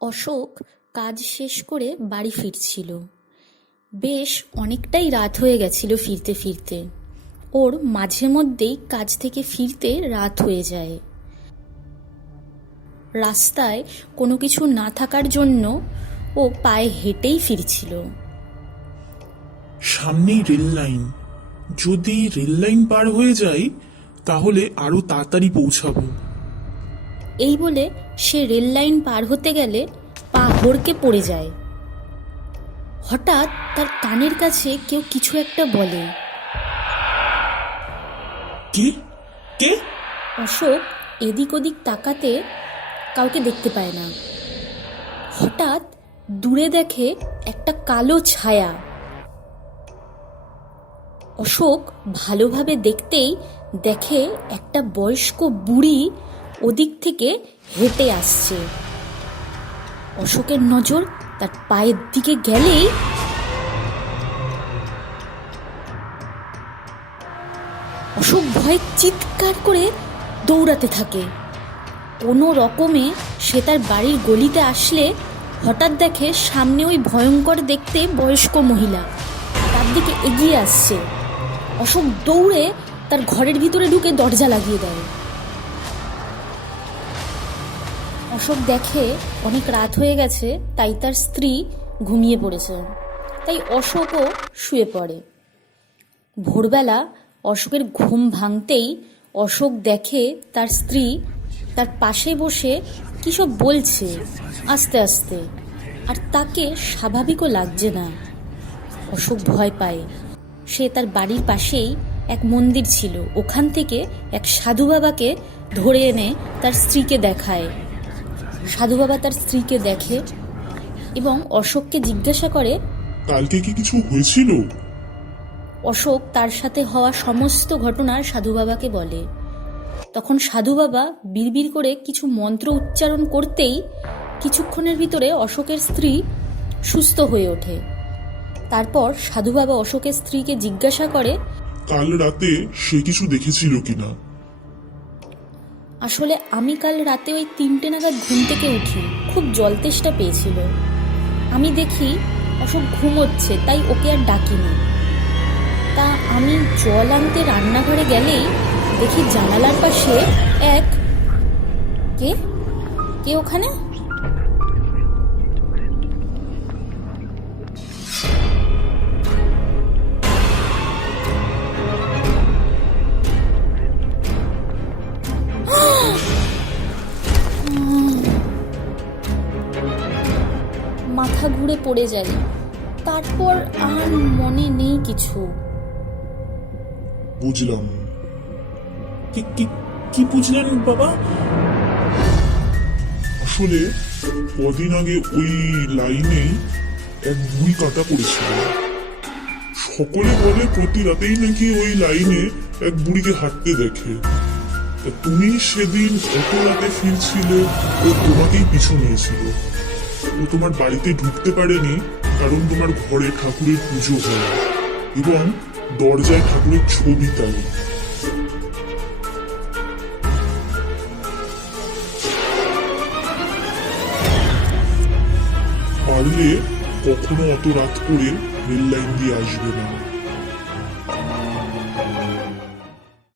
অশোক কাজ শেষ করে বাড়ি ফিরছিল। বেশ অনেকটাই রাত হয়ে গেছিল ফিরতে ফিরতে। ওর মাঝে মধ্যেই কাজ থেকে ফিরতে রাত হয়ে যায়। রাস্তায় কোনো কিছু না থাকার জন্য ও পায়ে হেঁটেই ফিরছিল। সামনেই রেল লাইন, যদি রেল লাইন পার হয়ে যাই তাহলে আরো তাড়াতাড়ি পৌঁছাবো। এই বলে সে রেল লাইন পার হতে গেলে পা হড়কে পড়ে যায়। হঠাৎ তার কানের কাছে কেউ কিছু একটা বলে। কে কে? অশোক এদিক ওদিক তাকাতে কাউকে দেখতে পায় না। হঠাৎ দূরে দেখে একটা কালো ছায়া। অশোক ভালোভাবে দেখতেই দেখে একটা বয়স্ক বুড়ি ওদিক থেকে হেঁটে আসছে। অশোকের নজর তার পায়ের দিকে গেলেই অশোক ভয়ে চিৎকার করে দৌড়াতে থাকে। কোনো রকমে সে তার বাড়ির গলিতে আসলে হঠাৎ দেখে সামনে ওই ভয়ঙ্কর দেখতে বয়স্ক মহিলা তার দিকে এগিয়ে আসছে। অশোক দৌড়ে তার ঘরের ভিতরে ঢুকে দরজা লাগিয়ে দেয়। অশোক দেখে অনেক রাত হয়ে গেছে, তাই তার স্ত্রী ঘুমিয়ে পড়েছে। তাই অশোকও শুয়ে পড়ে। ভোরবেলা অশোকের ঘুম ভাঙতেই অশোক দেখে তার স্ত্রী তার পাশে বসে কী সব বলছে আস্তে আস্তে, আর তাকে স্বাভাবিকও লাগছে না। অশোক ভয় পায়। সে তার বাড়ির পাশেই এক মন্দির ছিল, ওখান থেকে এক সাধু বাবাকে ধরে এনে তার স্ত্রীকে দেখায়। সাধু বাবা তার স্ত্রীকে দেখে এবং অশোককে জিজ্ঞাসা করে, কালকে কি কিছু হয়েছিল? অশোক তার সাথে হওয়া সমস্ত ঘটনা সাধু বাবাকে বলে। তখন সাধু বাবা বিড়বিড় করে কিছু মন্ত্র উচ্চারণ করতেই কিছুক্ষণের ভিতরে অশোকের স্ত্রী সুস্থ হয়ে ওঠে। তারপর সাধু বাবা অশোকের স্ত্রীকে জিজ্ঞাসা করে, কাল রাতে সে কিছু দেখেছিল কিনা? আসলে আমি কাল রাতে ওই 3টে নাগাদ ঘুম থেকে উঠি, খুব জল তেষ্টা পেয়েছিল। আমি দেখি অশোক ঘুমোচ্ছে, তাই ওকে আর ডাকিনি। তা আমি জল আনতে রান্নাঘরে গেলেই দেখি জানালার পাশে এক কে কে ওখানে? মাথা ঘুরে পড়ে যায়। তারপর আর মনে নেই কিছু। বুঝলাম। কি বুঝলেন বাবা? আসলে কদিন আগে ওই লাইনে এক বুড়ি কাটা পড়েছিল। সকলে বলে প্রতি রাতেই নাকি ওই লাইনে এক বুড়িকে হাঁটতে দেখে। তুমি সেদিন এত রাতে ফিরছিলে, ও তোমাকেই পিছু নিয়েছিল। ও তোমার বাড়িতে ঢুকতে পারেনি, কারণ তোমার ঘরে ঠাকুরের পুজো হয় এবং দরজায় ঠাকুরের ছবি টাঙে। পারলে কখনো অত রাত করে রেল লাইন দিয়ে আসবে না।